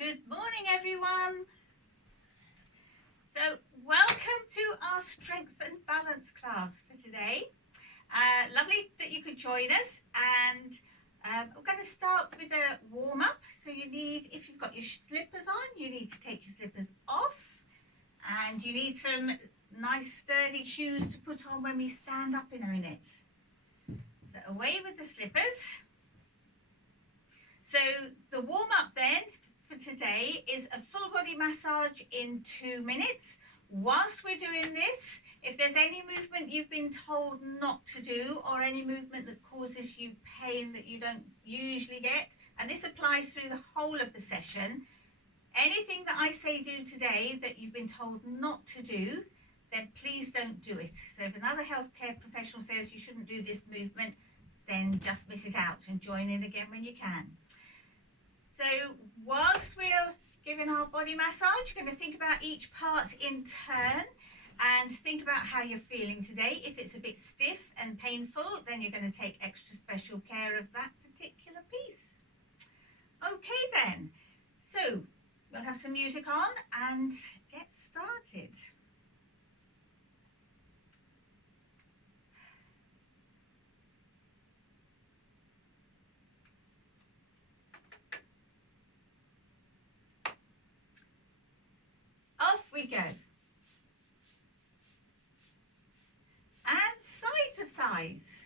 Good morning, everyone. So welcome to our strength and balance class for today. Lovely that you could join us, and we're going to start with a warm-up. So you need, if you've got your slippers on, you need to take your slippers off, and you need some nice sturdy shoes to put on when we stand up in a minute. So away with the slippers. So the warm-up then for today is a full body massage in 2 minutes. Whilst we're doing this, if there's any movement you've been told not to do, or any movement that causes you pain that you don't usually get, and this applies through the whole of the session, anything that I say do today that you've been told not to do, then please don't do it. So if another healthcare professional says you shouldn't do this movement, then just miss it out and join in again when you can. So whilst we're giving our body massage, you're going to think about each part in turn and think about how you're feeling today. If it's a bit stiff and painful, then you're going to take extra special care of that particular piece. Okay then, so we'll have some music on and get started. Off we go. And sides of thighs.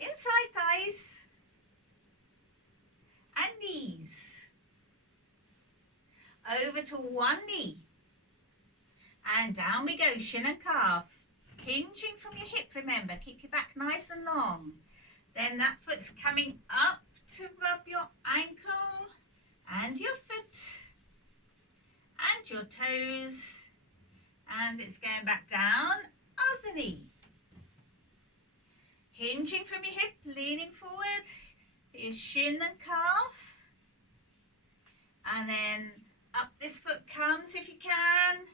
Inside thighs and knees. Over to one knee. And down we go, shin and calf. Hinging from your hip, remember, keep your back nice and long. Then that foot's coming up to rub your ankle and your foot and your toes, and it's going back down, other knee. Hinging from your hip, leaning forward, your shin and calf, and then up this foot comes if you can,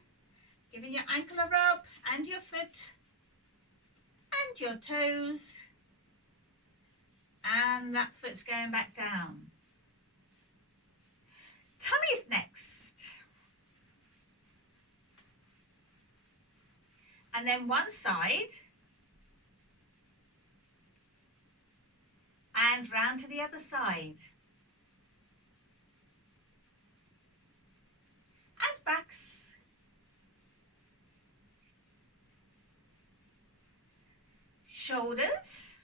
giving your ankle a rub and your foot and your toes, and that foot's going back down. Tummy's next. And then one side and round to the other side. And backs. Shoulders.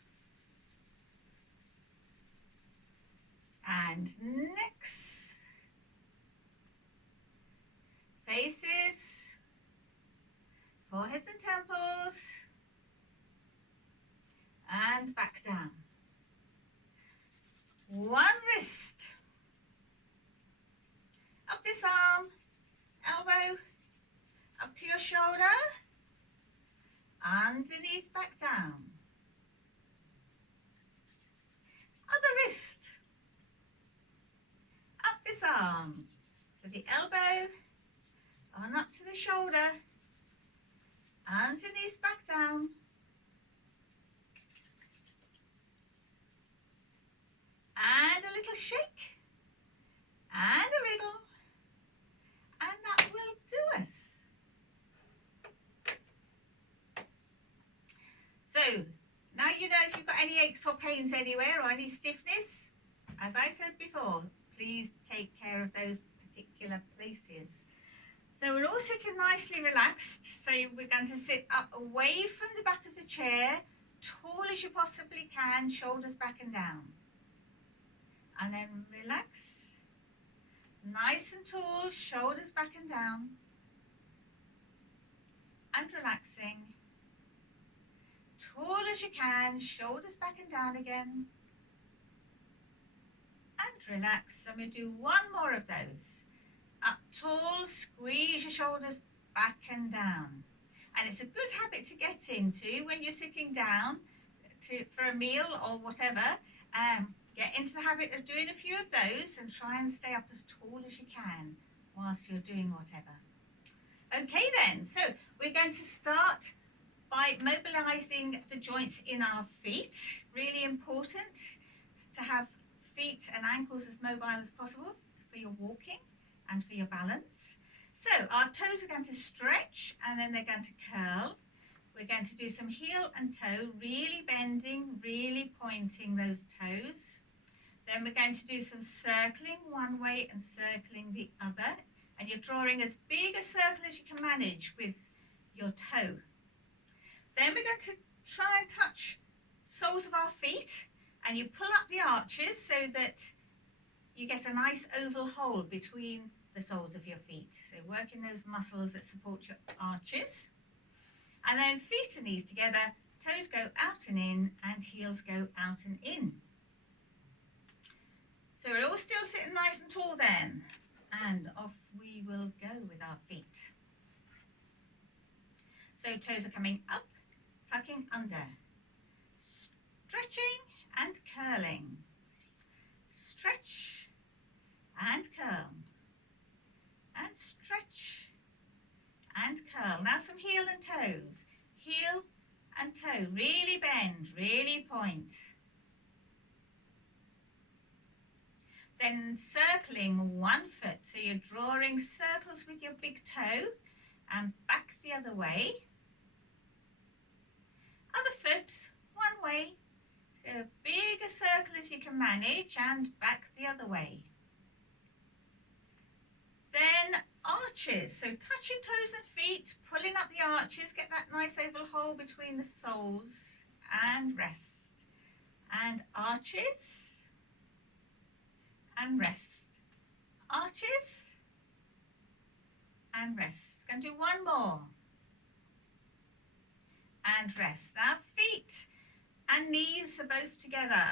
And necks. Faces. Foreheads and temples, and back down. One wrist, up this arm, elbow, up to your shoulder, underneath, back down. Other wrist, up this arm, to the elbow, on up to the shoulder, underneath, back down. And a little shake. And a wriggle. And that will do us. So, now you know if you've got any aches or pains anywhere or any stiffness. As I said before, please take care of those particular places. So we're all sitting nicely relaxed. So we're going to sit up away from the back of the chair, tall as you possibly can, shoulders back and down. And then relax, nice and tall, shoulders back and down. And relaxing. Tall as you can, shoulders back and down again. And relax. I'm going to do one more of those. Up tall, squeeze your shoulders back and down. And it's a good habit to get into when you're sitting down for a meal or whatever. Get into the habit of doing a few of those and try and stay up as tall as you can whilst you're doing whatever. Okay then, so we're going to start by mobilizing the joints in our feet. Really important to have feet feet and ankles as mobile as possible for your walking and for your balance. So our toes are going to stretch and then they're going to curl. We're going to do some heel and toe, really bending, really pointing those toes. Then we're going to do some circling one way and circling the other. And you're drawing as big a circle as you can manage with your toe. Then we're going to try and touch soles of our feet, and you pull up the arches so that you get a nice oval hole between the soles of your feet. So working those muscles that support your arches. And then feet and knees together, toes go out and in, and heels go out and in. So we're all still sitting nice and tall then. And off we will go with our feet. So toes are coming up, tucking under, stretching and curling, stretch and curl, and stretch and curl. Now some heel and toes, heel and toe, really bend, really point. Then circling one foot, so you're drawing circles with your big toe and back the other way. Other foot, one way, so a bigger circle as you can manage and back the other way. Then arches, so touching toes and feet, pulling up the arches, get that nice oval hole between the soles and rest. And arches and rest. Arches and rest. Going to do one more. And rest. Now feet and knees are both together,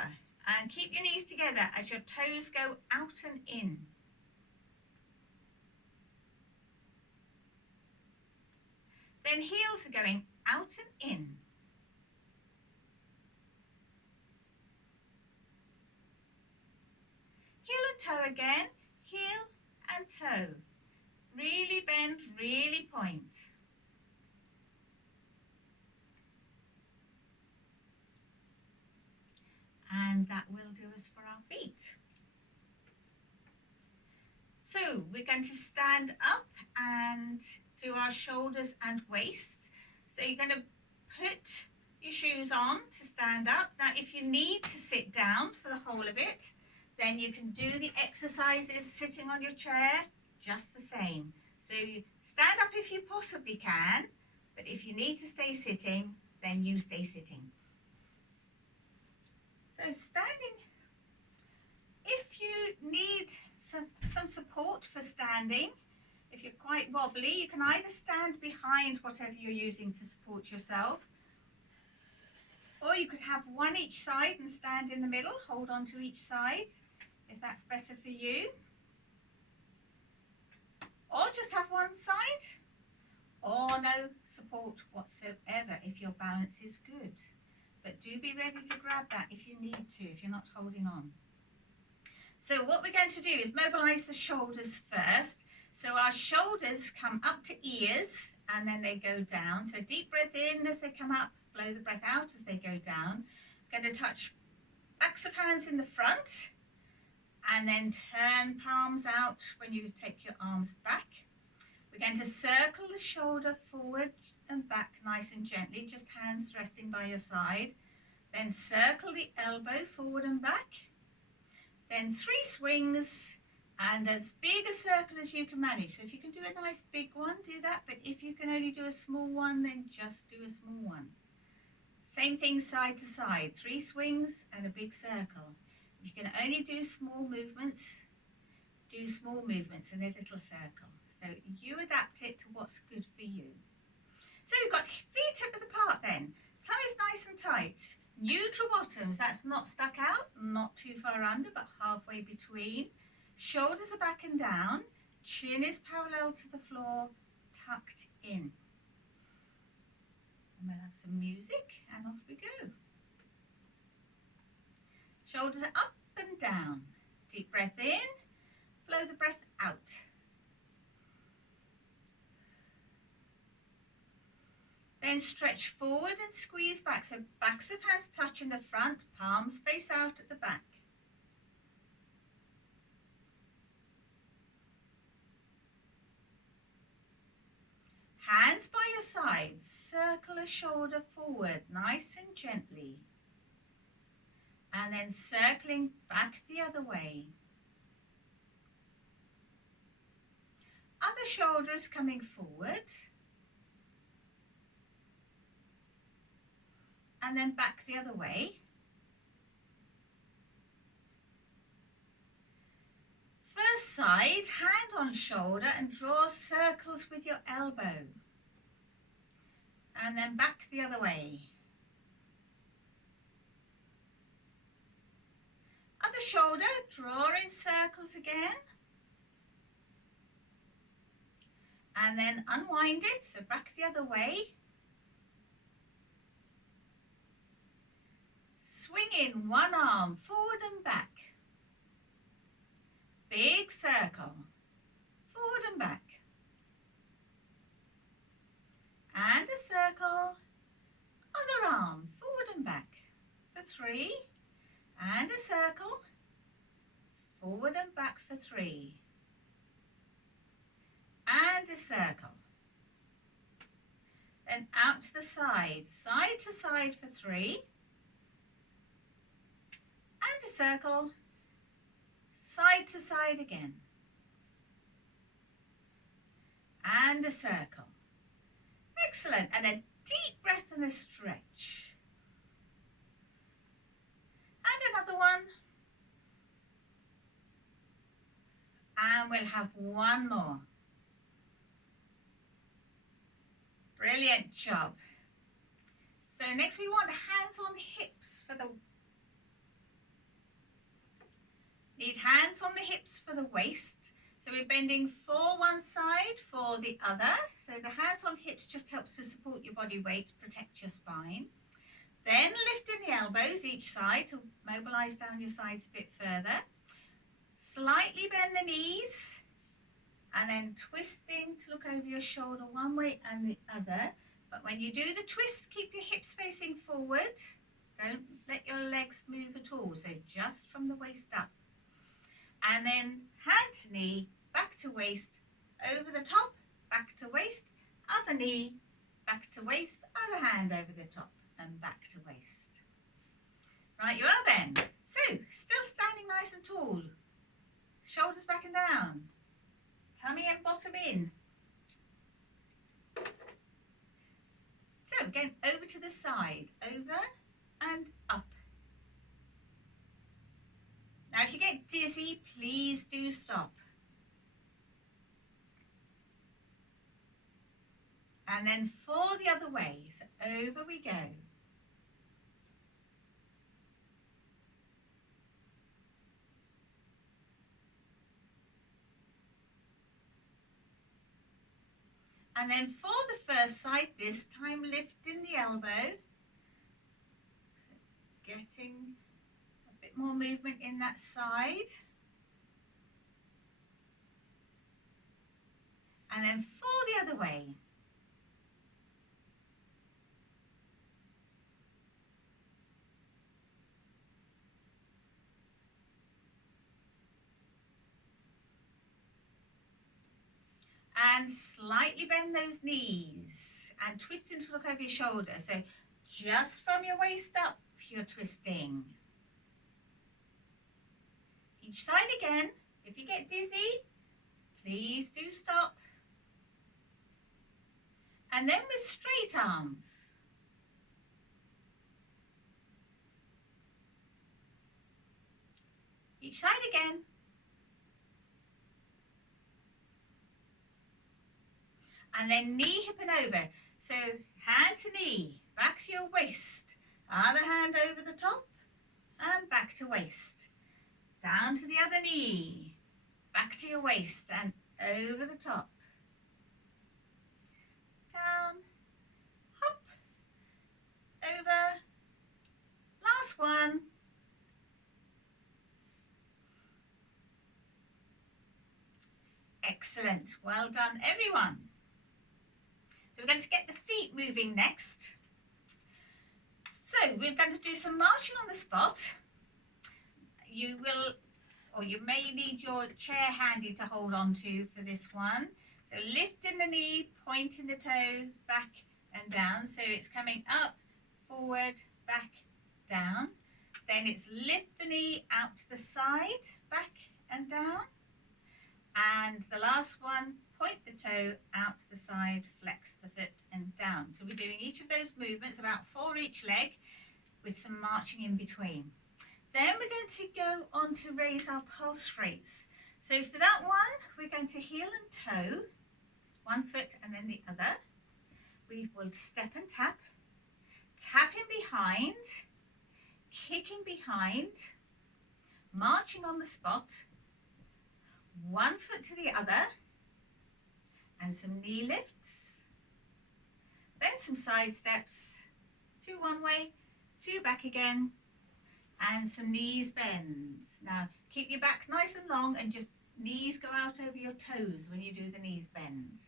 and keep your knees together as your toes go out and in. Then heels are going out and in. Heel and toe again, heel and toe. Really bend, really point. And that will do us for our feet. So we're going to stand up and do our shoulders and waists. So you're going to put your shoes on to stand up. Now if you need to sit down for the whole of it, then you can do the exercises sitting on your chair just the same. So you stand up if you possibly can, but if you need to stay sitting, then you stay sitting. So standing, if you need some support for standing, if you're quite wobbly, you can either stand behind whatever you're using to support yourself, or you could have one each side and stand in the middle, hold on to each side, if that's better for you. Or just have one side, or no support whatsoever if your balance is good. But do be ready to grab that if you need to, if you're not holding on. So what we're going to do is mobilize the shoulders first. So our shoulders come up to ears and then they go down. So deep breath in as they come up, blow the breath out as they go down. Going to touch backs of hands in the front and then turn palms out when you take your arms back. We're going to circle the shoulder forward and back nice and gently, just hands resting by your side. Then circle the elbow forward and back. Then 3 swings and as big a circle as you can manage. So if you can do a nice big one, do that. But if you can only do a small one, then just do a small one. Same thing side to side. 3 swings and a big circle. If you can only do small movements, do small movements in a little circle. So you adapt it to what's good for you. So we've got feet hip width apart then. Tummy is nice and tight. Neutral bottoms, that's not stuck out, not too far under, but halfway between. Shoulders are back and down. Chin is parallel to the floor, tucked in. And we'll have some music and off we go. Shoulders are up and down. Deep breath in, blow the breath out. Then stretch forward and squeeze back. So backs of hands touching the front, palms face out at the back. your sides, circle a shoulder forward nice and gently. And then circling back the other way. Other shoulder is coming forward. And then back the other way. First side, hand on shoulder, and draw circles with your elbow. And then back the other way. Other shoulder, draw in circles again. And then unwind it, so back the other way. Swing in one arm, forward and back. Big circle, forward and back. And a circle, other arm, forward and back. For 3. And a circle, forward and back for 3. And a circle. Then out to the side, side to side for 3. And a circle, side to side again. And a circle. Excellent. And a deep breath and a stretch. And another one. And we'll have one more. Brilliant job. So next we want hands on hips for the hands on the hips for the waist. So we're bending for one side, for the other. So the hands on hips just helps to support your body weight, protect your spine. Then lifting the elbows each side to mobilize down your sides a bit further. Slightly bend the knees and then twisting to look over your shoulder one way and the other. But when you do the twist, keep your hips facing forward. Don't let your legs move at all. So just from the waist up. And then hand to knee, back to waist, over the top, back to waist, other knee, back to waist, other hand over the top and back to waist. Right, you are then. So, still standing nice and tall. Shoulders back and down. Tummy and bottom in. So, again, over to the side, over and up. Now, if you get dizzy, please do stop. And then for the other way, so over we go. And then for the first side, this time lifting the elbow, getting a bit more movement in that side. And then for the other way. And slightly bend those knees and twisting to look over your shoulder. So just from your waist up, you're twisting. Each side again. If you get dizzy, please do stop. And then with straight arms. Each side again. And then knee, hip and over. So hand to knee, back to your waist. Other hand over the top and back to waist. Down to the other knee, back to your waist and over the top. Down, up, over. Last one. Excellent. Well done, everyone. So we're going to get the feet moving next. So we're going to do some marching on the spot. You will, or you may need your chair handy to hold on to for this one. So lifting the knee, pointing the toe, back and down. So it's coming up, forward, back, down. Then it's lift the knee out to the side, back and down. And the last one, point the toe out to the side, flex the foot and down. So we're doing each of those movements, about 4 each leg, with some marching in between. Then we're going to go on to raise our pulse rates. So for that one, we're going to heel and toe, one foot and then the other. We will step and tap, tapping behind, kicking behind, marching on the spot, one foot to the other, and some knee lifts, then some side steps, 2 one way, 2 back again, and some knees bends. Now keep your back nice and long and just knees go out over your toes when you do the knees bend.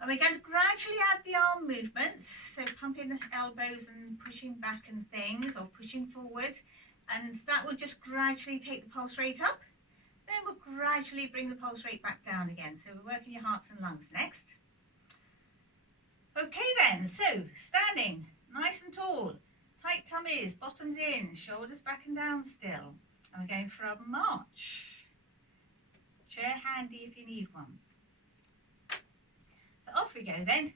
And we're going to gradually add the arm movements, so pumping the elbows and pushing back and things, or pushing forward, and that will just gradually take the pulse rate up. Then we'll gradually bring the pulse rate back down again. So we're working your hearts and lungs next. Okay then, so standing nice and tall, tight tummies, bottoms in, shoulders back and down still. And we're going for a march. Chair handy if you need one. So off we go then.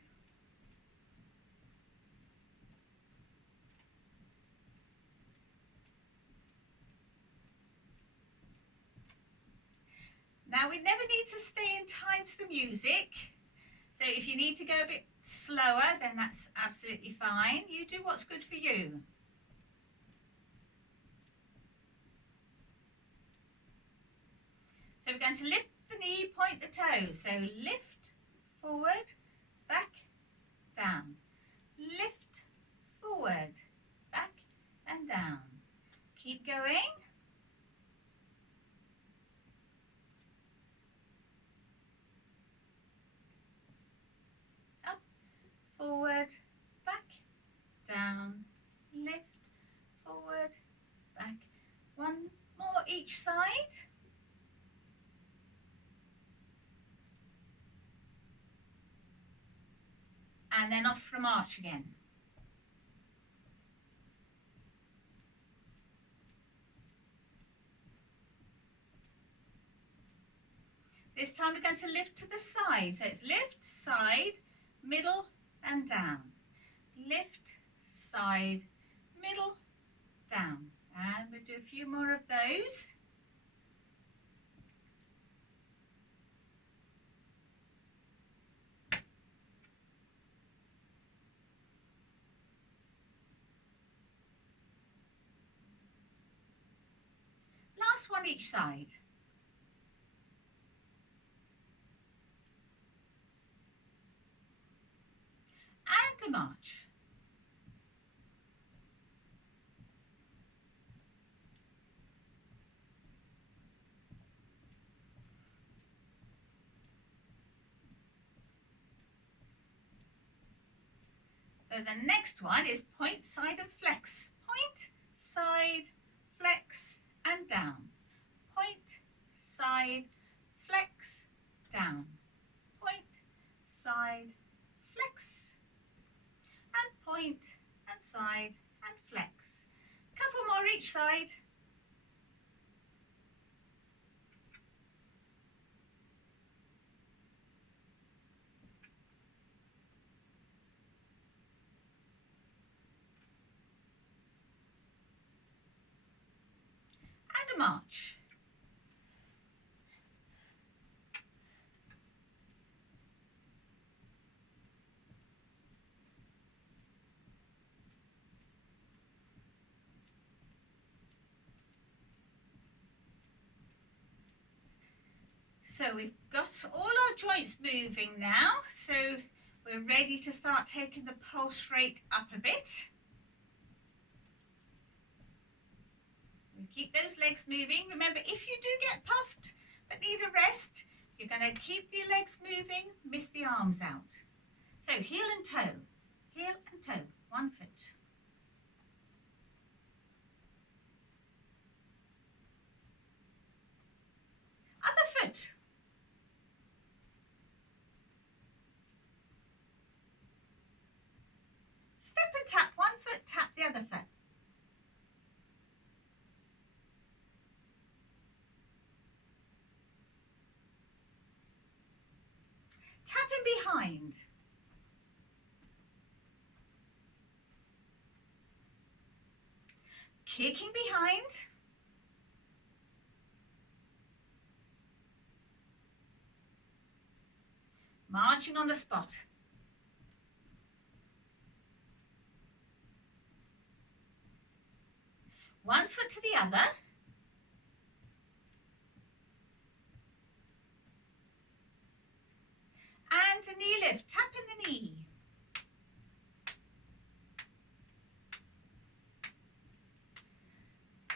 Now we never need to stay in time to the music. So if you need to go a bit slower, then that's absolutely fine. You do what's good for you. So we're going to lift the knee, point the toe. So lift, forward, back, down. Lift, forward, back and down. Keep going. Up, forward, back, down, lift, forward, back. One more each side. And then off for a march again. This time we're going to lift to the side. So it's lift, side, middle and down. Lift, side, middle, down. And we'll do a few more of those. Last one each side. And a march. So the next one is point, side and flex. Point, side, flex and down. Point, side, flex, down. Point, side, flex, and point, and side, and flex. Couple more each side. And a march. So we've got all our joints moving now, so we're ready to start taking the pulse rate up a bit. Keep those legs moving. Remember, if you do get puffed but need a rest, you're going to keep the legs moving, miss the arms out. So heel and toe, one foot. Other foot. tapping behind. Kicking behind. Marching on the spot. One foot to the other. And a knee lift, tapping the knee.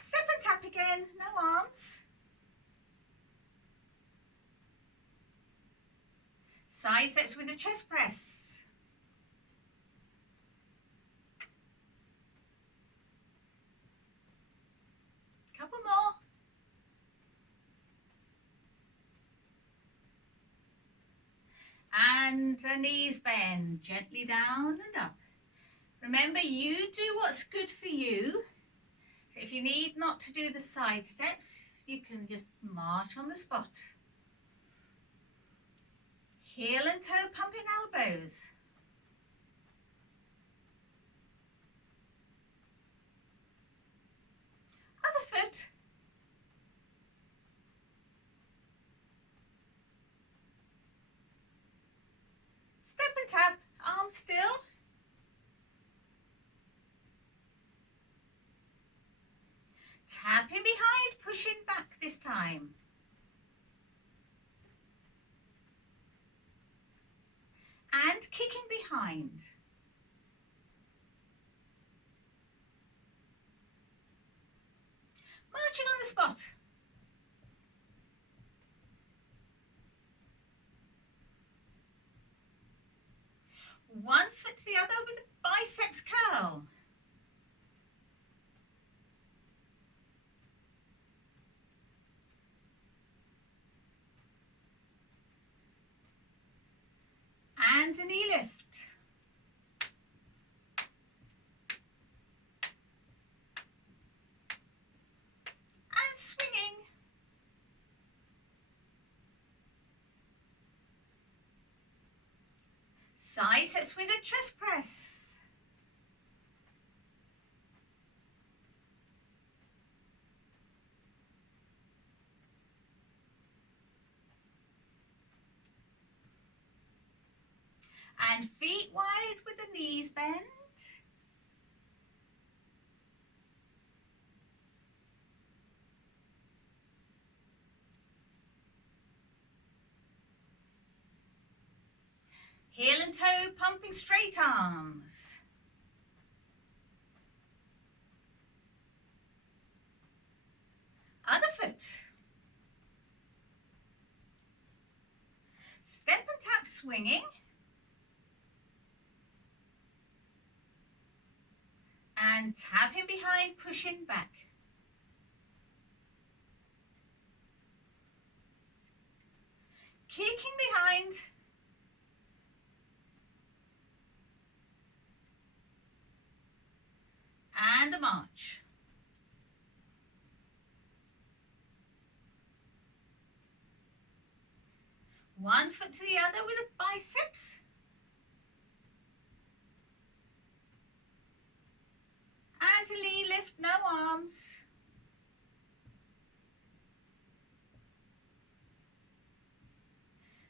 Step and tap again, no arms. Side steps with a chest press. Couple more. And a knees bend, gently down and up. Remember, you do what's good for you. So if you need not to do the side steps, you can just march on the spot. Heel and toe pumping elbows. Other foot. Step and tap, arms still. Tapping behind, pushing back this time. And kicking behind. Marching on the spot. One foot to the other with a biceps curl. And a knee lift. And swinging. Side steps with a chest press. And feet wide with the knees bent. Heel and toe pumping straight arms. Other foot. Step and tap swinging. And tapping behind, pushing back. Kicking behind. And a march. One foot to the other with a biceps. And a knee lift, no arms.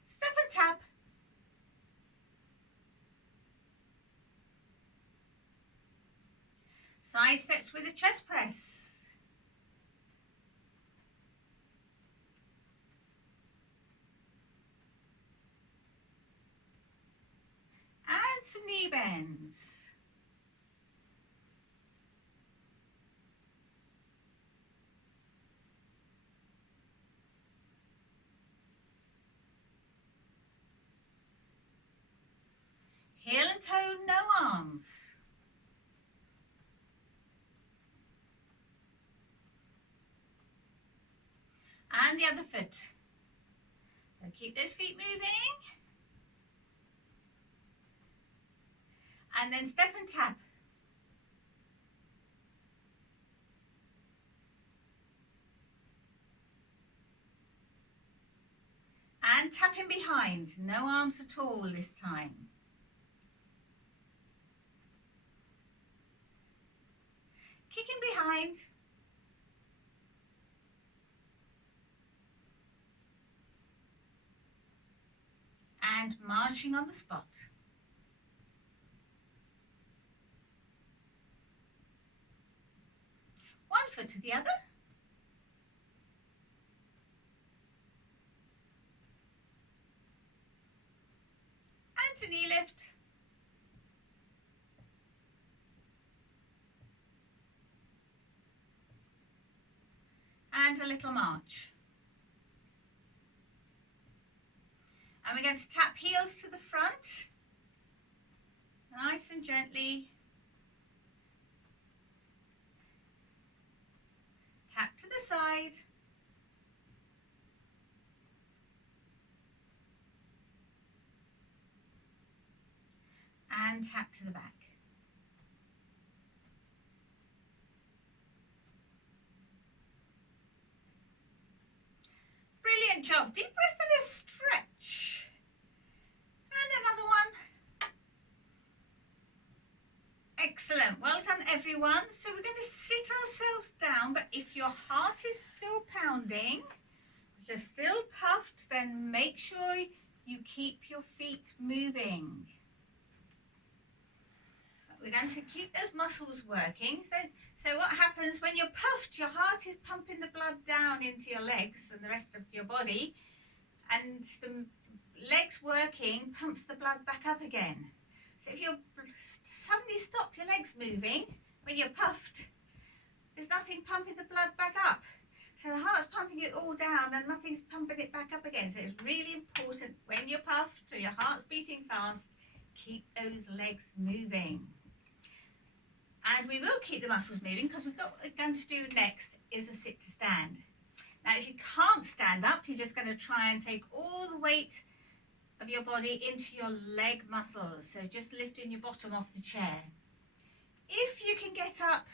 Step and tap. Side steps with a chest press. And some knee bends. Heel and toe, no arms. And the other foot. So keep those feet moving. And then step and tap. And And tapping behind, no arms at all this time. Kicking behind. And marching on the spot. One foot to the other. And a knee lift. And a little march. And we're going to tap heels to the front, nice and gently. Tap to the side. And tap to the back. Brilliant job. Deep breath and a stretch. And another one. Excellent. Well done, everyone. So we're going to sit ourselves down, but if your heart is still pounding, if you're still puffed, then make sure you keep your feet moving. We're going to keep those muscles working. So what happens when you're puffed, your heart is pumping the blood down into your legs and the rest of your body, and the legs working pumps the blood back up again. So if you suddenly stop your legs moving when you're puffed, there's nothing pumping the blood back up. So the heart's pumping it all down and nothing's pumping it back up again. So it's really important when you're puffed or your heart's beating fast, keep those legs moving. And we will keep the muscles moving because what we're going to do next is a sit to stand. Now if you can't stand up, you're just going to try and take all the weight of your body into your leg muscles. So just lifting your bottom off the chair. If you can get up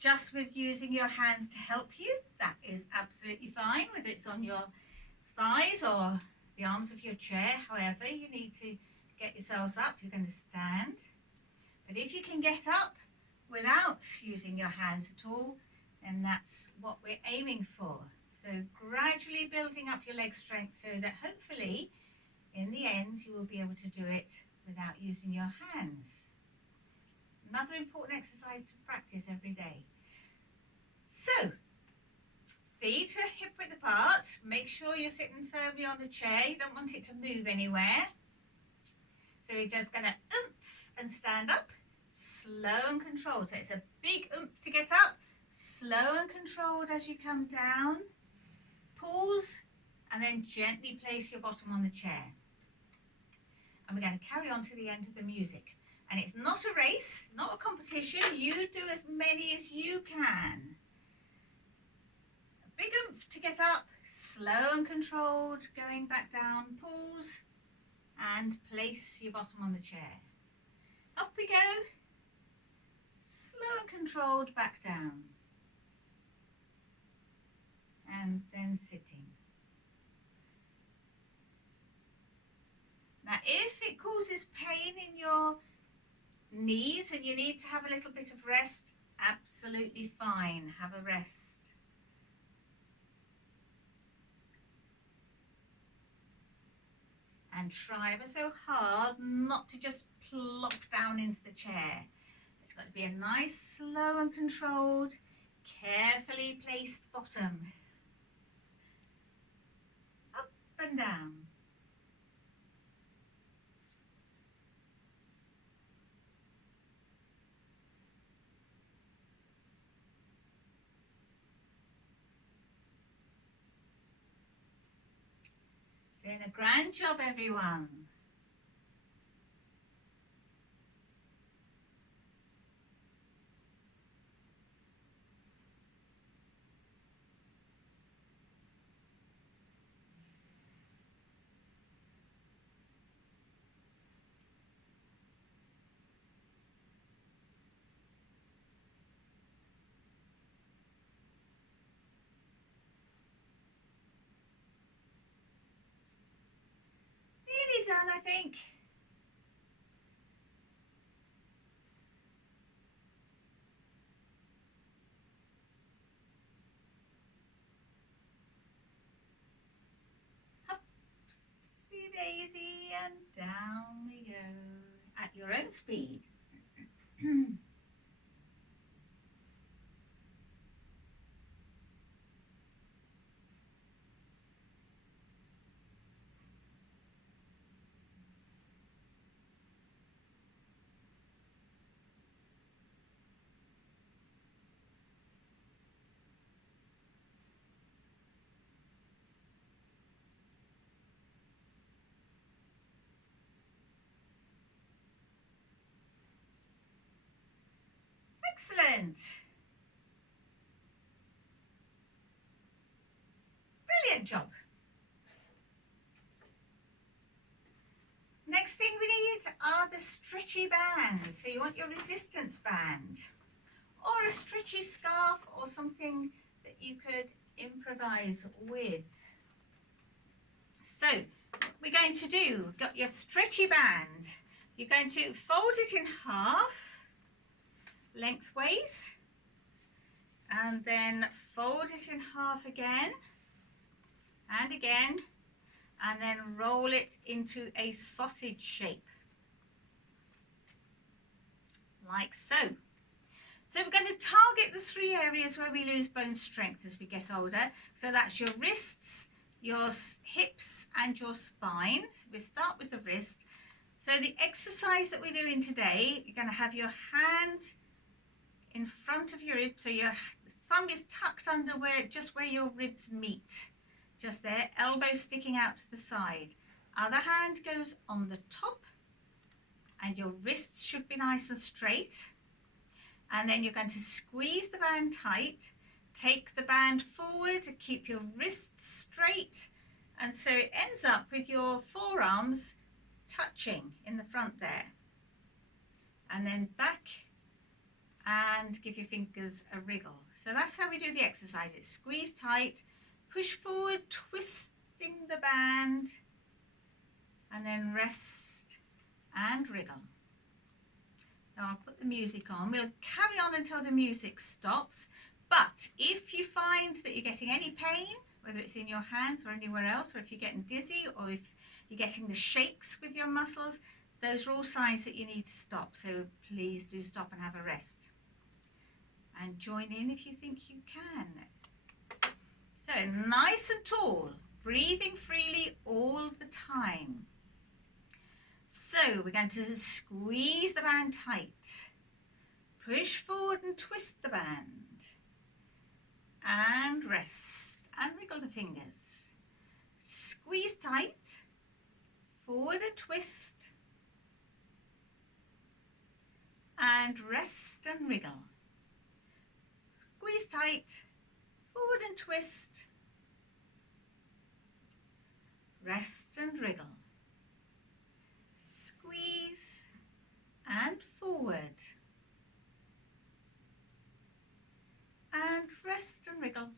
just with using your hands to help you, that is absolutely fine, whether it's on your thighs or the arms of your chair, however you need to get yourselves up, you're going to stand. But if you can get up without using your hands at all, then that's what we're aiming for. So gradually building up your leg strength so that hopefully in the end you will be able to do it without using your hands. Another important exercise to practice every day. So, feet are hip width apart. Make sure you're sitting firmly on the chair. You don't want it to move anywhere. So we're just going to oomph and stand up. Slow and controlled. So it's a big oomph to get up. Slow and controlled as you come down. Pause and then gently place your bottom on the chair. And we're going to carry on to the end of the music. And it's not a race, not a competition. You do as many as you can. A big oomph to get up, slow and controlled, going back down, pause, and place your bottom on the chair. Up we go. Slow and controlled, back down. And then sitting. Now if it causes pain in your knees and you need to have a little bit of rest, absolutely fine, have a rest. And try ever so hard not to just plop down into the chair. It's got to be a nice, slow and controlled, carefully placed bottom. Up and down. Doing a grand job, everyone. I think. Upsy daisy and down we go at your own speed. Excellent. Brilliant job. Next thing we need are the stretchy bands. So you want your resistance band or a stretchy scarf or something that you could improvise with. So what we're going to do, we've got your stretchy band. You're going to fold it in half lengthways and then fold it in half again and again, and then roll it into a sausage shape, like so. So we're going to target the 3 areas where we lose bone strength as we get older. So that's your wrists, your hips and your spine. So we start with the wrist. So the exercise that we're doing today, you're going to have your hand in front of your ribs, so your thumb is tucked under just where your ribs meet, just there, elbow sticking out to the side. Other hand goes on the top and your wrists should be nice and straight. And then you're going to squeeze the band tight, take the band forward to keep your wrists straight, and so it ends up with your forearms touching in the front there. And then back and give your fingers a wriggle. So that's how we do the exercise. It's squeeze tight, push forward, twisting the band, and then rest and wriggle. Now I'll put the music on. We'll carry on until the music stops, but if you find that you're getting any pain, whether it's in your hands or anywhere else, or if you're getting dizzy, or if you're getting the shakes with your muscles, those are all signs that you need to stop. So please do stop and have a rest. And join in if you think you can. So nice and tall, breathing freely all the time. So we're going to squeeze the band tight, push forward and twist the band, and rest and wriggle the fingers. Squeeze tight, forward and twist, and rest and wriggle. Squeeze tight, forward and twist, rest and wriggle. Squeeze and forward, and rest and wriggle.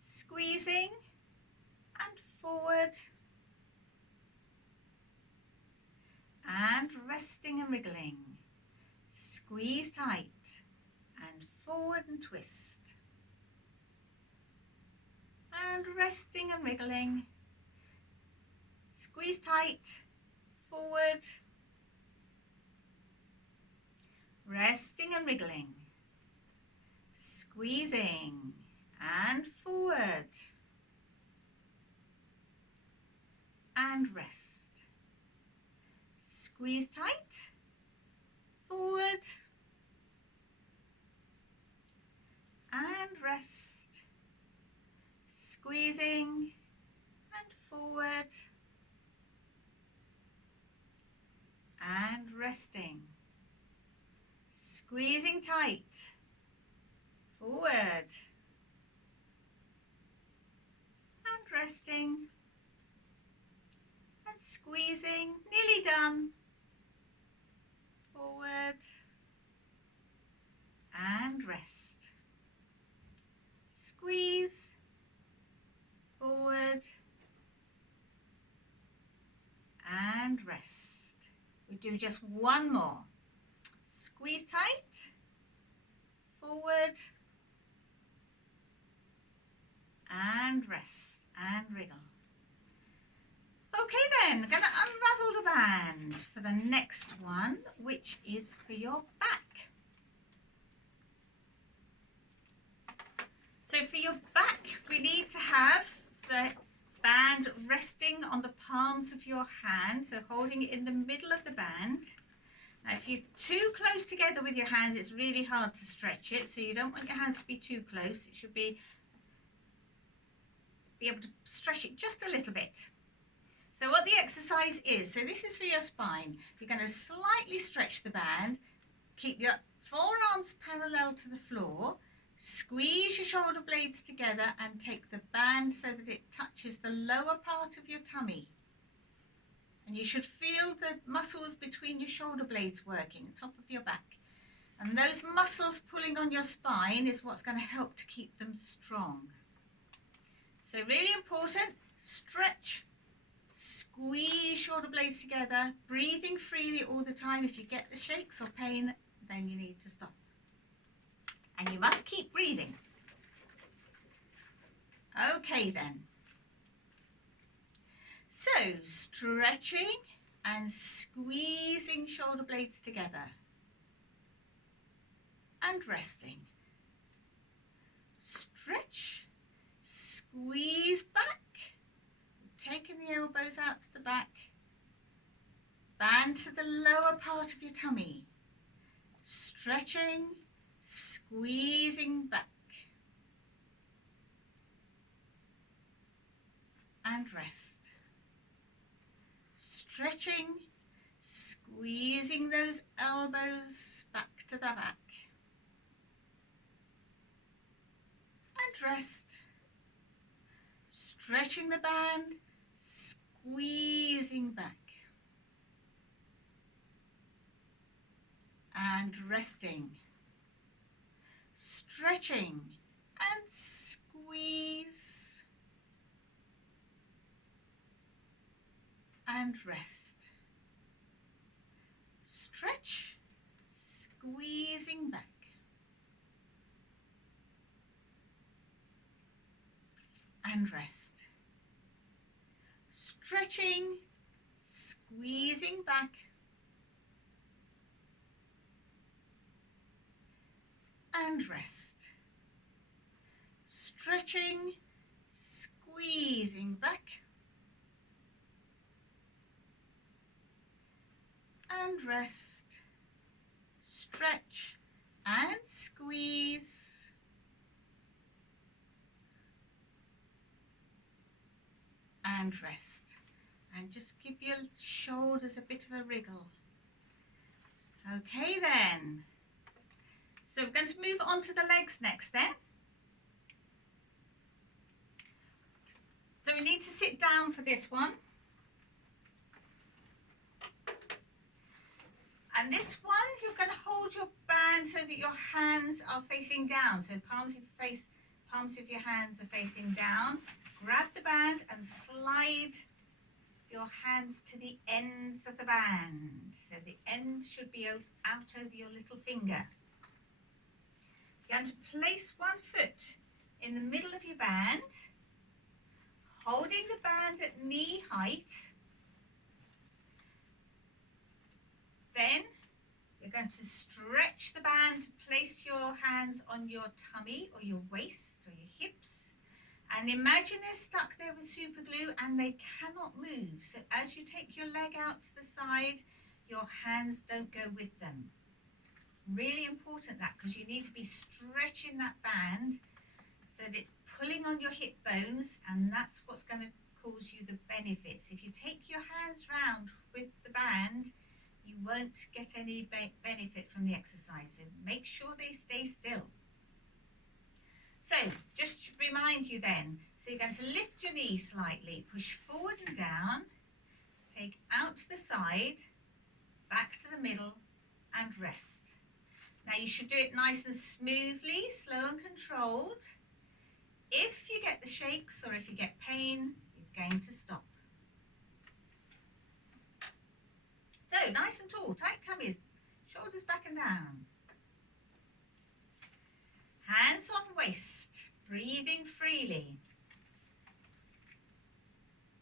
Squeezing and forward, and resting and wriggling. Squeeze tight and forward and twist, and resting and wriggling. Squeeze tight, forward, resting and wriggling, squeezing and forward, and rest. Squeeze tight, forward, and rest. Squeezing and forward, and resting. Squeezing tight, forward, and resting, and squeezing, nearly done, forward, and rest. Squeeze, forward, and rest. We do just one more. Squeeze tight, forward, and rest, and wriggle. Okay then, we're going to unravel the band for the next one, which is for your back. So for your back, we need to have the band resting on the palms of your hand, so holding it in the middle of the band. Now if you're too close together with your hands, it's really hard to stretch it, so you don't want your hands to be too close. It should be able to stretch it just a little bit. So what the exercise is, so this is for your spine. You're going to slightly stretch the band, keep your forearms parallel to the floor, squeeze your shoulder blades together and take the band so that it touches the lower part of your tummy. And you should feel the muscles between your shoulder blades working, top of your back. And those muscles pulling on your spine is what's going to help to keep them strong. So really important, stretch, squeeze shoulder blades together, breathing freely all the time. If you get the shakes or pain, then you need to stop. And you must keep breathing. Okay then. So stretching and squeezing shoulder blades together and resting. Stretch, squeeze back, taking the elbows out to the back, band to the lower part of your tummy, stretching, squeezing back and rest. Stretching, squeezing those elbows back to the back and rest. Stretching the band, squeezing back and resting. Stretching and squeeze and rest. Stretch, squeezing back and rest. Stretching, squeezing back and rest. Stretching, squeezing back and rest. Stretch and squeeze and rest. And just give your shoulders a bit of a wriggle. Okay then. So we're going to move on to the legs next then. So we need to sit down for this one. And this one, you're going to hold your band so that your hands are facing down. So palms of your hands are facing down. Grab the band and slide your hands to the ends of the band. So the end should be out over your little finger. You're going to place one foot in the middle of your band, holding the band at knee height. Then you're going to stretch the band, place your hands on your tummy or your waist or your hips, and imagine they're stuck there with super glue and they cannot move. So as you take your leg out to the side, your hands don't go with them. Really important that, because you need to be stretching that band so that it's pulling on your hip bones, and that's what's going to cause you the benefits. If you take your hands round with the band, you won't get any benefit from the exercise. So make sure they stay still. So just to remind you then, so you're going to lift your knee slightly, push forward and down, take out to the side, back to the middle and rest. Now you should do it nice and smoothly, slow and controlled. If you get the shakes or if you get pain, you're going to stop. go, nice and tall, tight tummies, shoulders back and down. Hands on waist, breathing freely.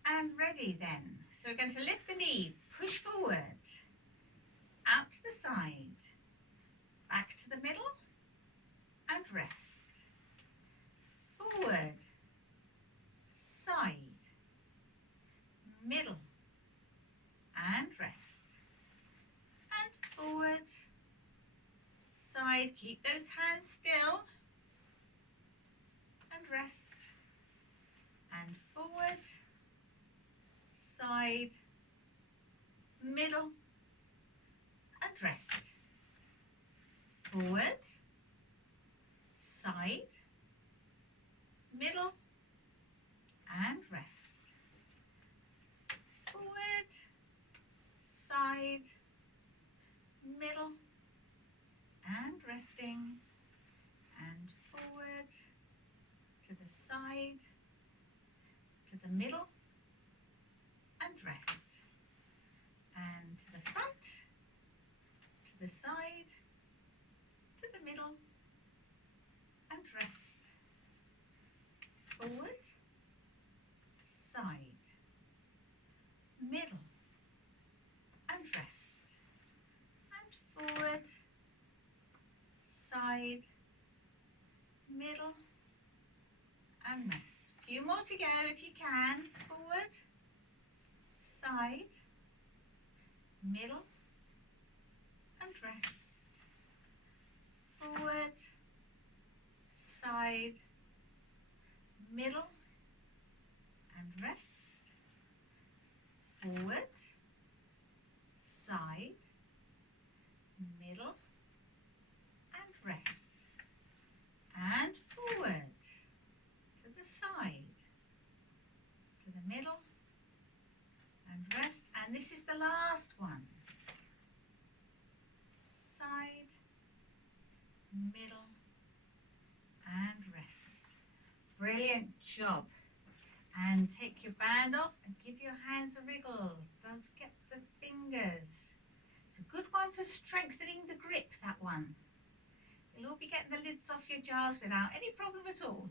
And ready then. So we're going to lift the knee, push forward, out to the side, back to the middle, and rest. Forward, side, middle, and rest. And forward, side, keep those hands still, and rest. And forward, side, middle, and rest. Forward, side, middle, and rest. Forward, side, middle, and resting. And forward, to the side, to the middle, and rest. And to the front, to the side, to the middle, and rest. Forward, side, middle, and rest. And forward, side, middle, and rest. A few more to go if you can. Forward, side, middle, and rest. Forward, side, middle, and rest. Forward, side, middle, and rest. And forward, to the side, to the middle, and rest. And this is the last one. Side, middle, and rest. Brilliant job. And take your band off and give your hands a wriggle. Does get the fingers. It's a good one for strengthening the grip, that one. You'll all be getting the lids off your jars without any problem at all.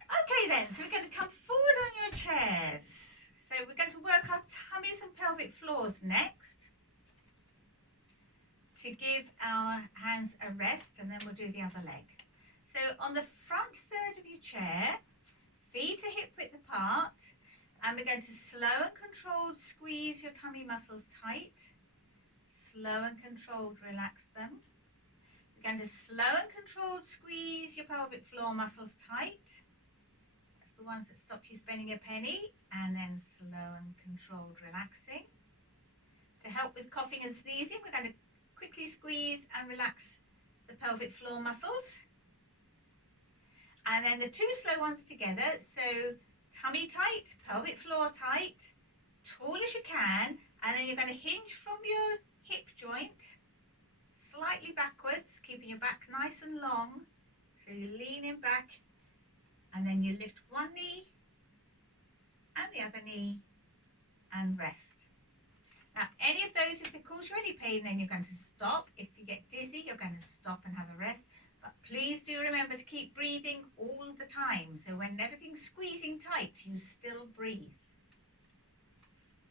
Okay then, so we're going to come forward on your chairs. So we're going to work our tummies and pelvic floors next to give our hands a rest, and then we'll do the other leg. So on the front third of your chair, feet are hip width apart, and we're going to slow and controlled squeeze your tummy muscles tight. Slow and controlled relax them. We're going to slow and controlled squeeze your pelvic floor muscles tight. That's the ones that stop you spending a penny. And then slow and controlled relaxing. To help with coughing and sneezing, we're going to quickly squeeze and relax the pelvic floor muscles. And then the two slow ones together, so tummy tight, pelvic floor tight, tall as you can, and then you're going to hinge from your hip joint, slightly backwards, keeping your back nice and long, so you're leaning back, and then you lift one knee and the other knee and rest. Now any of those, if they cause you any pain, then you're going to stop. If you get dizzy, you're going to stop and have a rest. But please do remember to keep breathing all the time. So when everything's squeezing tight, you still breathe.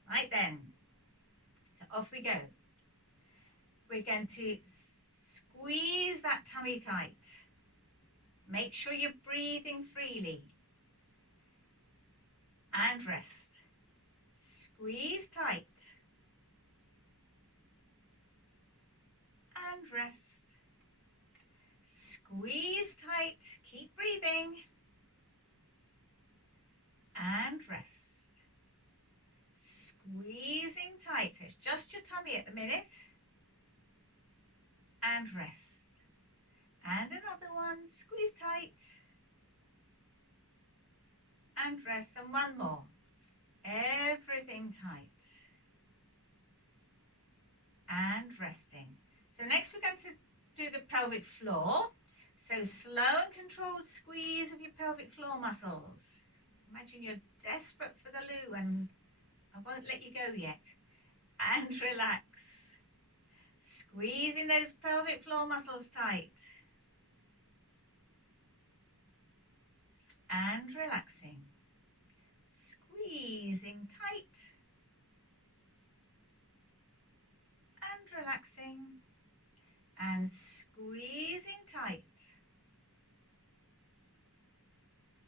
Right then, so off we go. We're going to squeeze that tummy tight. Make sure you're breathing freely. And rest. Squeeze tight. And rest. Squeeze tight, keep breathing, and rest. Squeezing tight, so it's just your tummy at the minute, and rest. And another one, squeeze tight, and rest, and one more. Everything tight, and resting. So next we're going to do the pelvic floor. So slow and controlled squeeze of your pelvic floor muscles. Imagine you're desperate for the loo and I won't let you go yet. and relax. Squeezing those pelvic floor muscles tight. And relaxing. Squeezing tight. And relaxing. And squeezing tight.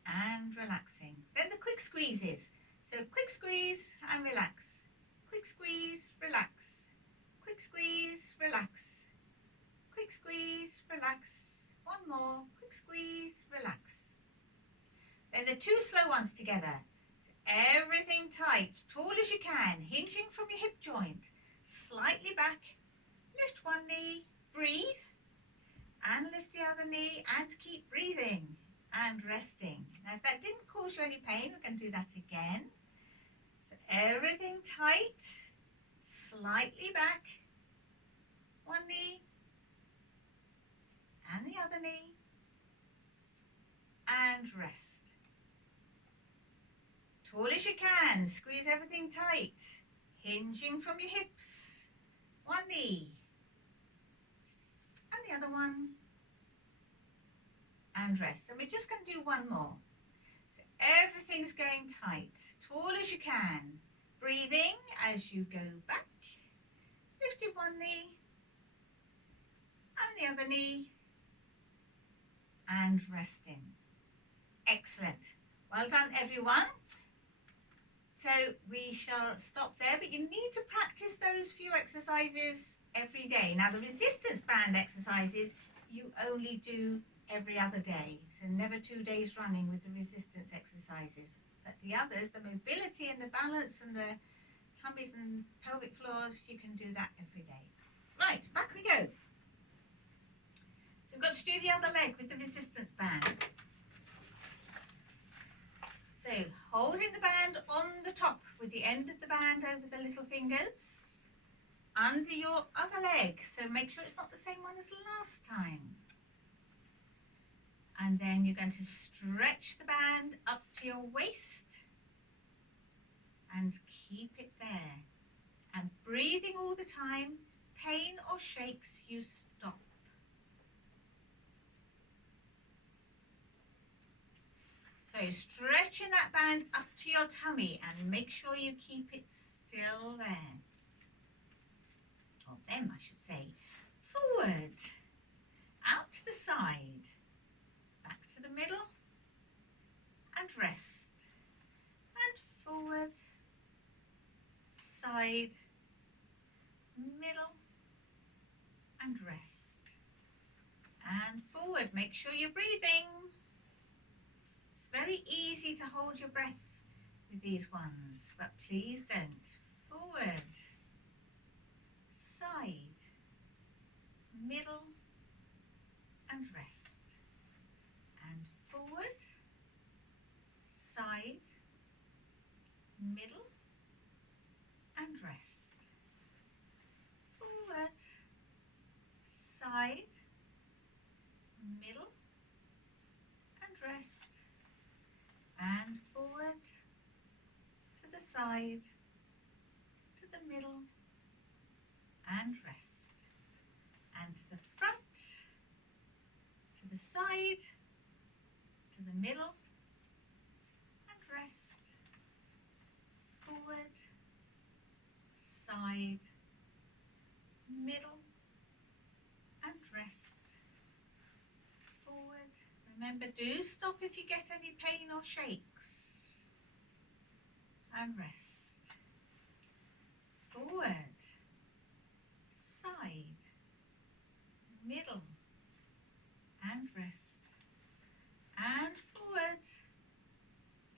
And relaxing. Then the quick squeezes. So quick squeeze and relax. Quick squeeze, relax. Quick squeeze, relax. Quick squeeze, relax. One more. Quick squeeze, relax. Then the two slow ones together. So everything tight, tall as you can, hinging from your hip joint. Slightly back. Lift one knee, breathe. And lift the other knee and keep breathing and resting. Now if that didn't cause you any pain, we can do that again. So everything tight, slightly back, one knee and the other knee, and rest. Tall as you can, squeeze everything tight, hinging from your hips, one knee and the other one, and rest. And we're just going to do one more. So everything's going tight, tall as you can, breathing as you go back, lifting one knee and the other knee, and resting. Excellent. Well done, everyone. So we shall stop there, but you need to practice those few exercises every day. Now the resistance band exercises you only do every other day, so never 2 days running with the resistance exercises. But the others, the mobility and the balance and the tummies and pelvic floors, you can do that every day. Right, back we go. So we've got to do the other leg with the resistance band. So holding the band on the top with the end of the band over the little fingers under your other leg. So make sure it's not the same one as last time. And then you're going to stretch the band up to your waist and keep it there. And breathing all the time, pain or shakes, you stop. So stretching that band up to your tummy and make sure you keep it still there. Or them, I should say. Forward, out to the side, back to the middle, and rest. And forward, side, middle, and rest. And forward, make sure you're breathing. It's very easy to hold your breath with these ones, but please don't. Forward, side, middle, and rest. And forward, side, middle, and rest. Forward, side, middle, and rest. And forward, to the side, to the middle, and rest. And to the front, to the side, to the middle, and rest. Forward, side, middle, and rest. Forward. Remember, do stop if you get any pain or shakes. And rest. Forward, side, middle, and rest. And forward,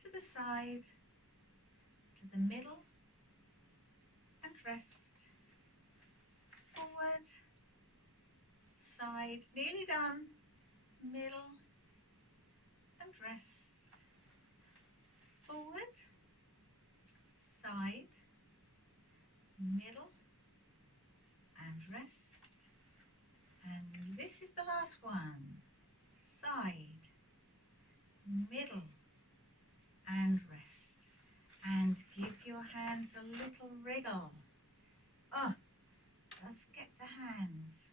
to the side, to the middle, and rest. Forward, side, nearly done, middle, and rest. Forward, side, middle, and rest. And this is the last one. Side, middle, and rest. And give your hands a little wriggle. Oh, let's get the hands.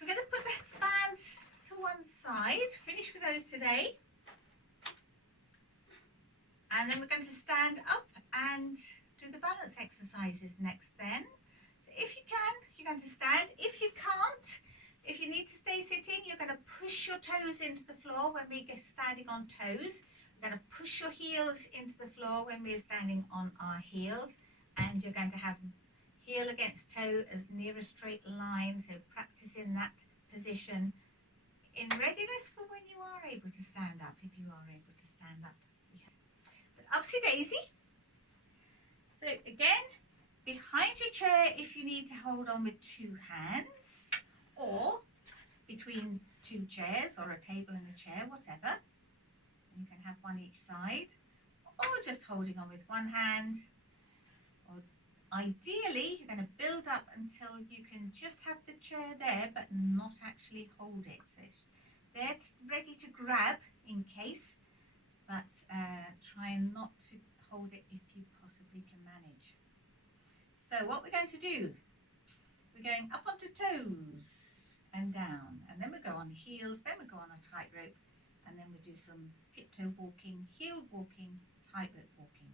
We're going to put the bands to one side, finish with those today. And then we're going to stand up and do the balance exercises next then. So if you can, you're going to stand. If you can't, if you need to stay sitting, you're going to push your toes into the floor when we get standing on toes. You're going to push your heels into the floor when we're standing on our heels. And you're going to have heel against toe as near a straight line. So practice in that position in readiness for when you are able to stand up, if you are able to stand up. Upsy daisy. So again, behind your chair if you need to hold on with two hands, or between two chairs or a table and a chair, whatever. You can have one each side, or just holding on with one hand. Or ideally, you're going to build up until you can just have the chair there, but not actually hold it. So it's there ready to grab in case. But try not to hold it if you possibly can manage. So what we're going to do, we're going up onto toes and down, and then we go on heels, then we go on a tightrope, and then we do some tiptoe walking, heel walking, tightrope walking.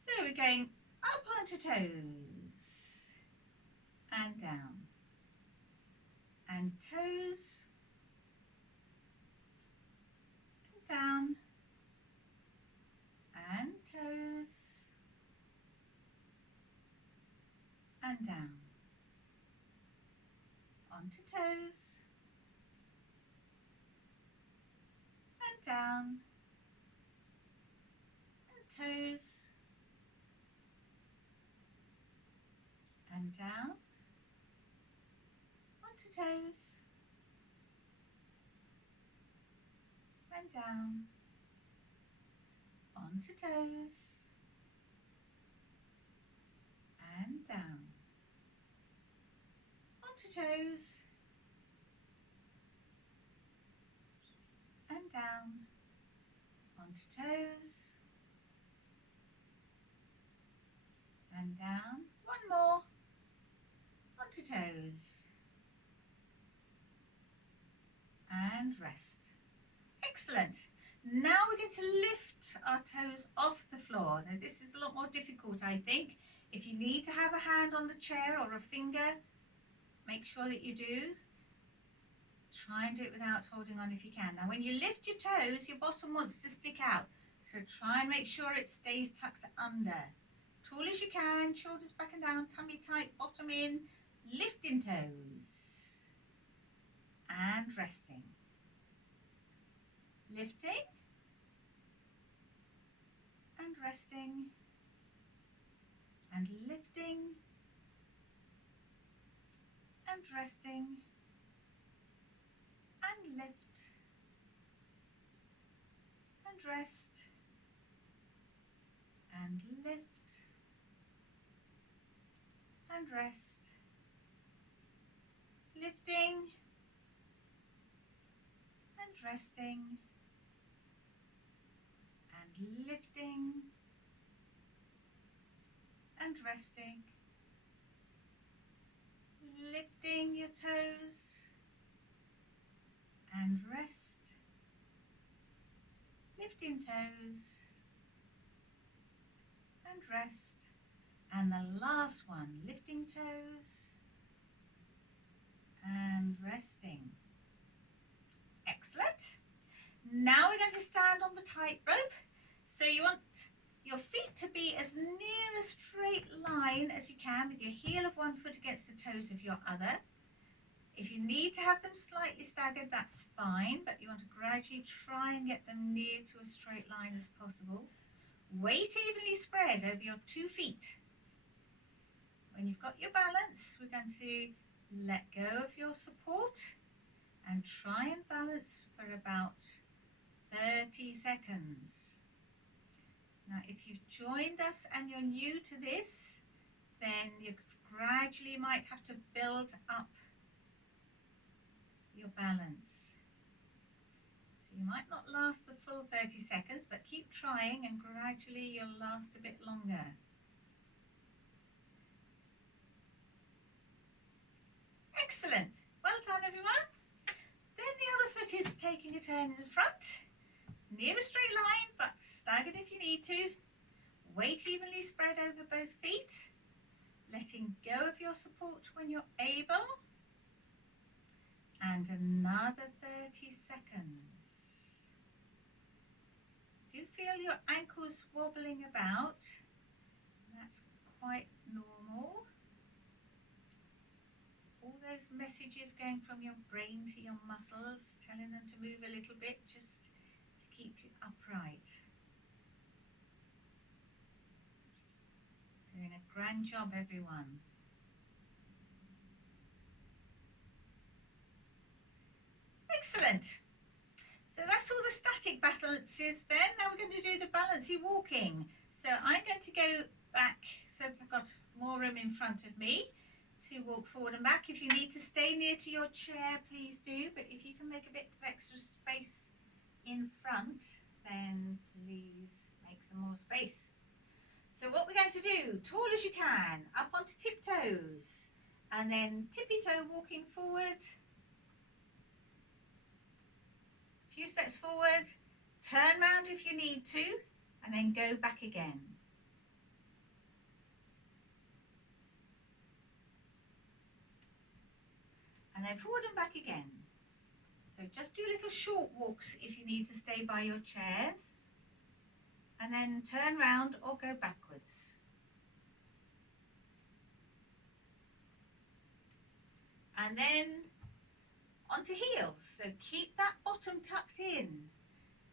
So we're going up onto toes and down, and toes and down, and toes and down, onto toes and down, and toes and down, onto toes and down, onto toes and down, onto toes and down, onto toes and down. One more, onto toes and rest. Excellent. Now we're going to lift our toes off the floor. Now this is a lot more difficult, I think. If you need to have a hand on the chair or a finger, make sure that you do. Try and do it without holding on if you can. Now when you lift your toes, your bottom wants to stick out. So try and make sure it stays tucked under. Tall as you can, shoulders back and down, tummy tight, bottom in, lifting toes and resting. Lifting and resting and lifting and resting and lift and rest and lift and rest, lifting and resting and lifting and resting, lifting your toes and rest, lifting toes and rest, and the last one, lifting toes and resting. Excellent. Now we're going to stand on the tightrope. So you want your feet to be as near a straight line as you can, with your heel of one foot against the toes of your other. If you need to have them slightly staggered, that's fine, but you want to gradually try and get them near to a straight line as possible. Weight evenly spread over your 2 feet. When you've got your balance, we're going to let go of your support and try and balance for about 30 seconds. Now, if you've joined us and you're new to this, then you gradually might have to build up your balance. So you might not last the full 30 seconds, but keep trying and gradually you'll last a bit longer. taking a turn in the front, near a straight line, but staggered if you need to. Weight evenly spread over both feet, letting go of your support when you're able. And another 30 seconds. Do you feel your ankles wobbling about? That's quite normal. All those messages going from your brain to your muscles, telling them to move a little bit just to keep you upright. Doing a grand job, everyone. Excellent. So that's all the static balances then. Now we're going to do the balancy walking. So I'm going to go back so that I've got more room in front of me to walk forward and back. If you need to stay near to your chair, please do. But if you can make a bit of extra space in front, then please make some more space. So what we're going to do, tall as you can, up onto tiptoes, and then tippy-toe walking forward. Few steps forward, turn round if you need to, and then go back again. And then forward and back again. So just do little short walks if you need to stay by your chairs. And then turn round or go backwards. And then onto heels. So keep that bottom tucked in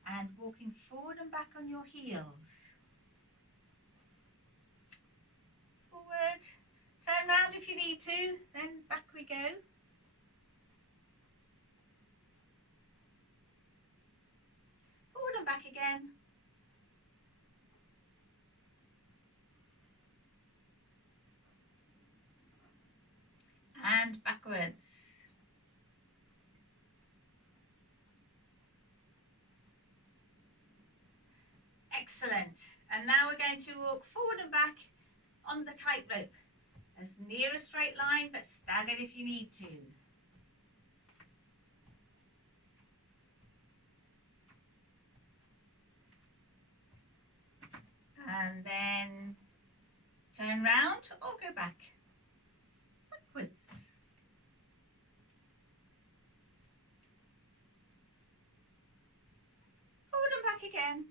and walking forward and back on your heels. Forward, turn round if you need to, then back we go. Forward and back again. And backwards. Excellent. And now we're going to walk forward and back on the tightrope, as near a straight line, but staggered if you need to. And then turn round or go back. Backwards. Forward and back again.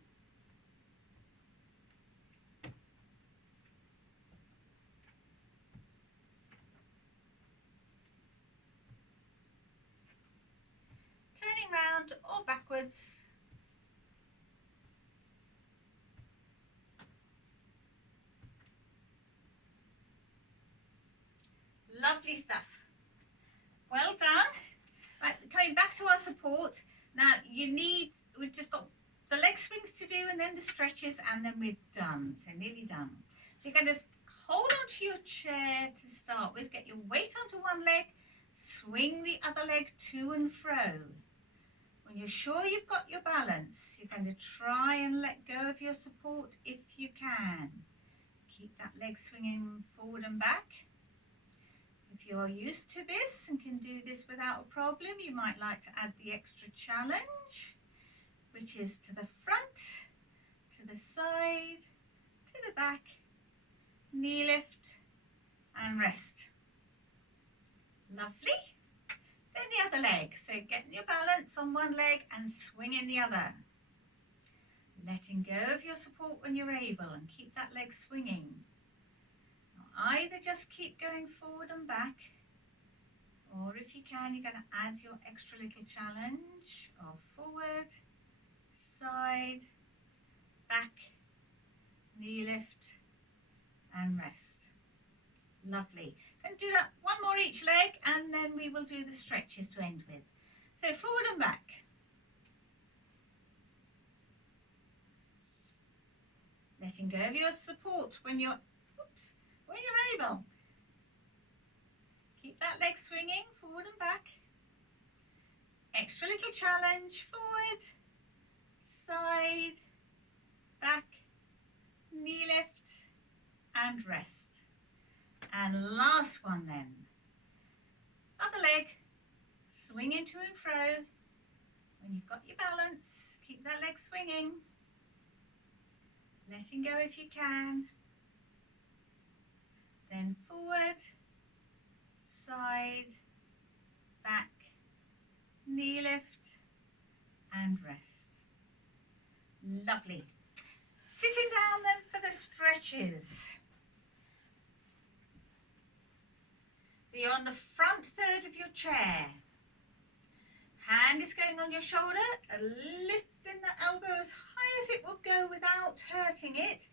Turning round or backwards. Lovely stuff. Well done. Right, coming back to our support. Now we've just got the leg swings to do and then the stretches, and then we're done. So nearly done. So you're going to hold onto your chair to start with. Get your weight onto one leg. Swing the other leg to and fro. When you're sure you've got your balance, you're going to try and let go of your support if you can. Keep that leg swinging forward and back. If you're used to this and can do this without a problem, you might like to add the extra challenge, which is to the front, to the side, to the back, knee lift and rest. Lovely. Then the other leg. So getting your balance on one leg and swinging the other. Letting go of your support when you're able and keep that leg swinging. Either just keep going forward and back, or if you can, you're going to add your extra little challenge of forward, side, back, knee lift and rest. Lovely. Going to do that one more each leg, and then we will do the stretches to end with. So forward and back. Letting go of your support when you're able. Keep that leg swinging forward and back. Extra little challenge, forward, side, back, knee lift and rest. And last one then. Other leg, swinging to and fro. When you've got your balance, keep that leg swinging. Letting go if you can. Then forward, side, back, knee lift and rest. Lovely. Sitting down then for the stretches. So you're on the front third of your chair. Hand is going on your shoulder, lifting the elbow as high as it will go without hurting it,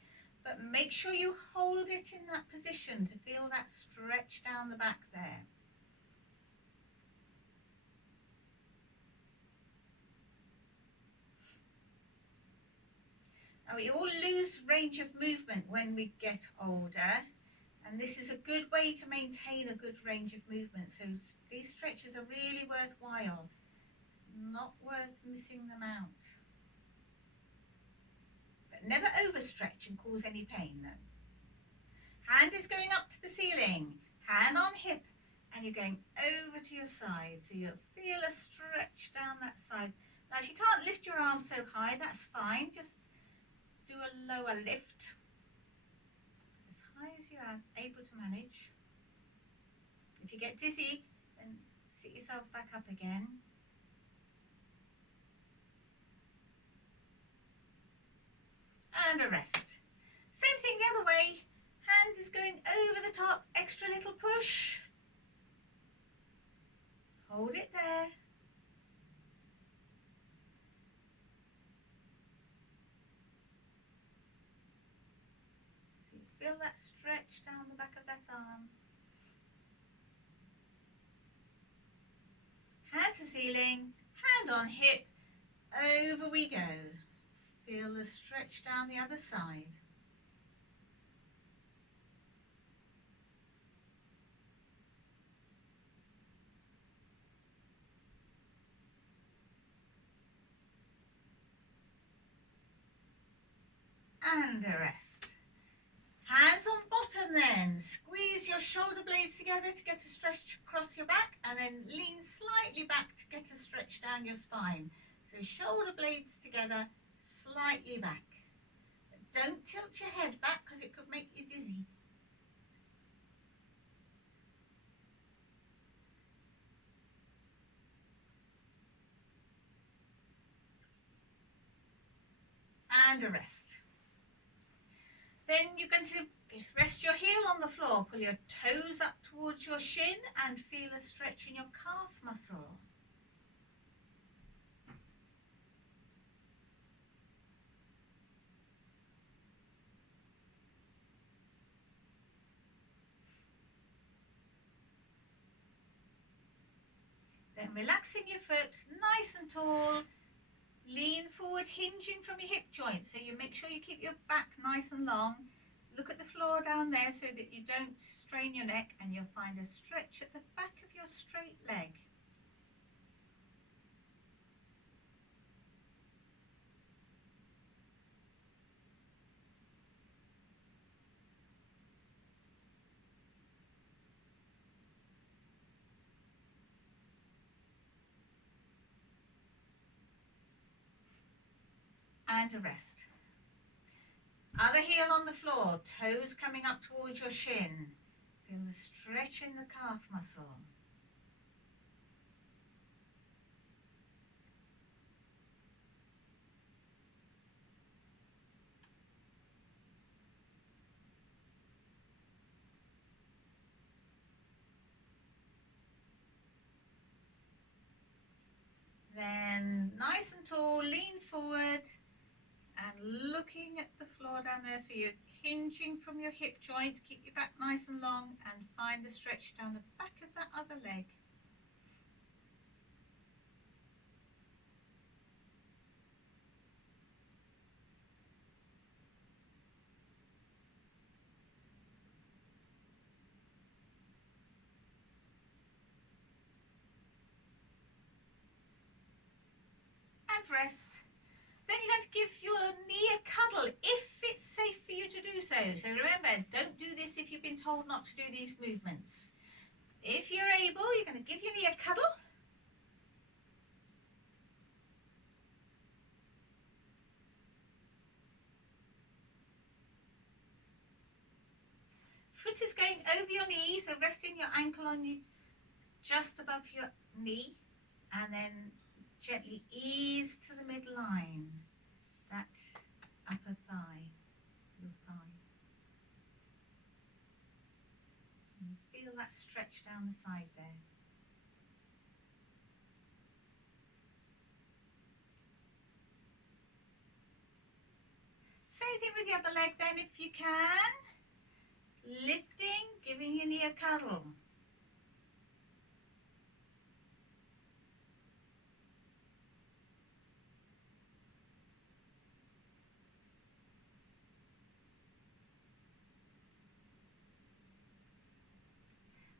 but make sure you hold it in that position to feel that stretch down the back there. Now we all lose range of movement when we get older, and this is a good way to maintain a good range of movement. So these stretches are really worthwhile. Not worth missing them out. But never overstretch and cause any pain though. Hand is going up to the ceiling, hand on hip, and you're going over to your side. So you'll feel a stretch down that side. Now if you can't lift your arms so high, that's fine. Just do a lower lift. As high as you're able to manage. If you get dizzy, then sit yourself back up again. And a rest. Same thing the other way. Hand is going over the top, extra little push. Hold it there. So you feel that stretch down the back of that arm. Hand to ceiling, hand on hip, over we go. Feel the stretch down the other side. And a rest. Hands on bottom then. Squeeze your shoulder blades together to get a stretch across your back, and then lean slightly back to get a stretch down your spine. So shoulder blades together, slightly back. But don't tilt your head back because it could make you dizzy. And a rest. Then you're going to rest your heel on the floor, pull your toes up towards your shin and feel a stretch in your calf muscle. Then relaxing your foot nice and tall, lean forward, hinging from your hip joint, so you make sure you keep your back nice and long. Look at the floor down there so that you don't strain your neck, and you'll find a stretch at the back of your straight leg. And a rest. Other heel on the floor, toes coming up towards your shin. Feel the stretch in the calf muscle. Then nice and tall, lean forward and looking at the floor down there, so you're hinging from your hip joint. Keep your back nice and long and find the stretch down the back of that other leg. And rest. Then you're going to give your knee a cuddle if it's safe for you to do so. So remember, don't do this if you've been told not to do these movements. If you're able, you're going to give your knee a cuddle. foot is going over your knee, so resting your ankle on you just above your knee, and then gently ease to the midline, that upper thigh, your thigh. And feel that stretch down the side there. Same thing with the other leg then if you can. Lifting, giving your knee a cuddle.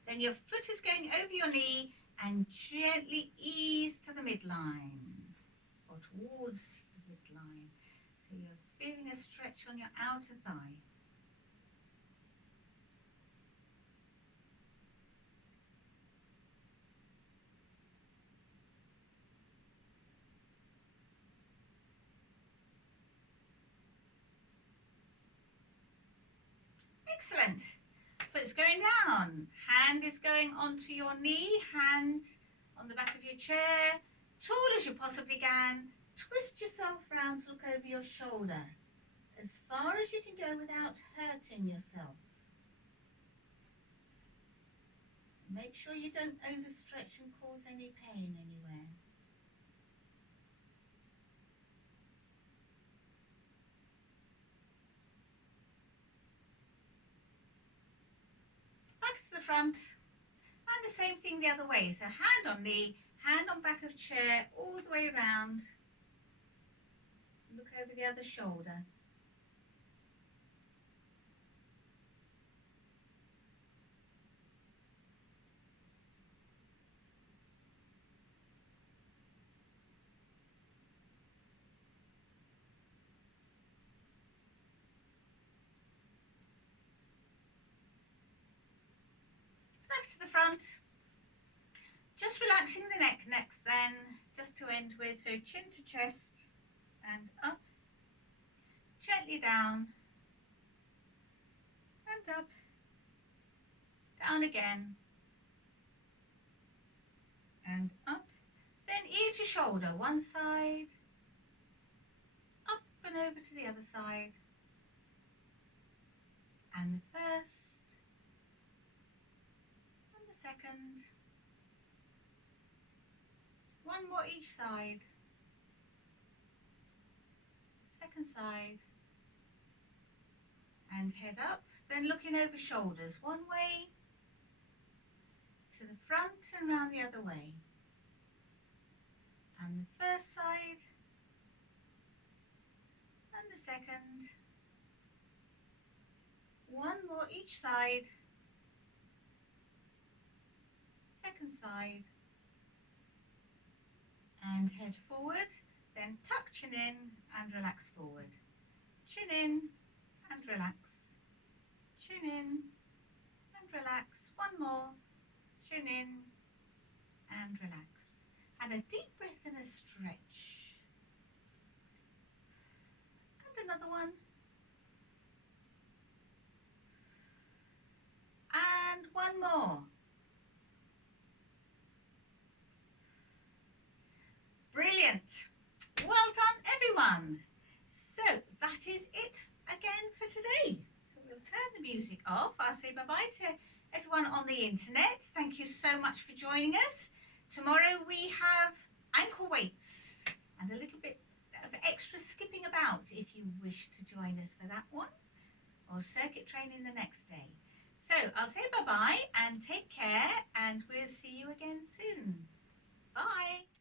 Then your foot is going over your knee and gently ease to the midline or towards the midline. So you're feeling a stretch on your outer thigh. Excellent. Foot's going down, hand is going onto your knee, hand on the back of your chair, tall as you possibly can. Twist yourself round to look over your shoulder, as far as you can go without hurting yourself. Make sure you don't overstretch and cause any pain anywhere. Back to the front, and the same thing the other way. So hand on knee, hand on back of chair, all the way around. Look over the other shoulder. Back to the front. Just relaxing the neck next then, just to end with. So chin to chest and up, gently down and up, down again and up. Then ear to shoulder, one side, up and over to the other side, and the first and the second. One more each side, second side, and head up, then looking over shoulders, one way to the front and round the other way, and the first side and the second, one more each side, second side, and head forward, then tuck chin in and relax forward. Chin in and relax. Chin in and relax. One more. Chin in and relax. And a deep breath and a stretch. And another one. And one more. Brilliant. Well done, everyone. So that is it again for today. So we'll turn the music off. I'll say bye-bye to everyone on the internet. Thank you so much for joining us. Tomorrow we have ankle weights and a little bit of extra skipping about if you wish to join us for that one, or circuit training the next day. So I'll say bye-bye and take care, and we'll see you again soon. Bye.